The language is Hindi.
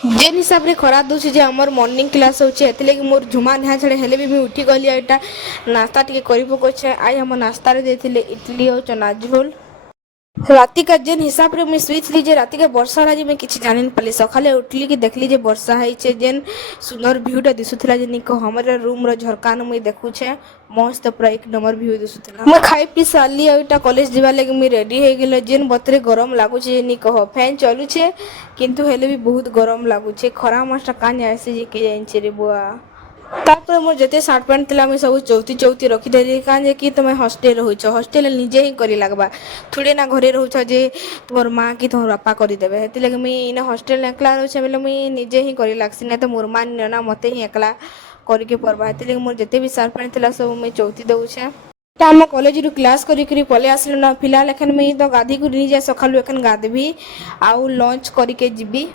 जेन हिसाब रे खरा दूसरी जे हमर मॉर्निंग क्लास होचे एतले कि मोर झुमा निहा छड़े हेले भी मैं उठी गली एटा नाश्ता टिके करी पकोचे आई हम नाश्ता रे देथिले इडली और चना झोल राति का जेन हिसाब रे मैं सुईच ली जे राति के वर्षा होला जे मैं किछि जानि न पले सखाले उठली कि देखली जे वर्षा है छे जेन सुंदर व्यूटा दिसुथला जे निको हमर रूम रो झरका न मैं देखु छे मस्त पूरा एक नंबर व्यू दिसुथला मैं खाई पी साली एटा कॉलेज जीवा लागि मैं रेडी हे गेले जेन बतरे गरम लागु छे नि कह फैन चलु छे किंतु हेले भी बहुत गरम लागु छे खरा मासटा काने आसे जे के जाइन छे रे बुआ तापर मोर जते शर्ट पैंट थिला मैं सब चौथी चौथी रखी देली कान जे कि तुम हॉस्टेल रहुछ हॉस्टेल निजे ही करी लागबा थोड़े ना घरे रहुछ जे तोर माँ की तोर बापा करी देबे हेति लगे मैं इने हॉस्टेल एकला रहुछ बेले मैं निजे ही करी लागसी ना तो मोर माँ ना मते ही एकला करी के परबा हेति लगे मोर जते भी शर्ट पैंट थिला सब मैं चौथी दउछे आम कॉलेज रु क्लास करी पले आसलु ना फिलहाल एखन मैं तो गाधी को नहीं जाए सकालु एखन गाधबी आउ लंच करी के जीबी।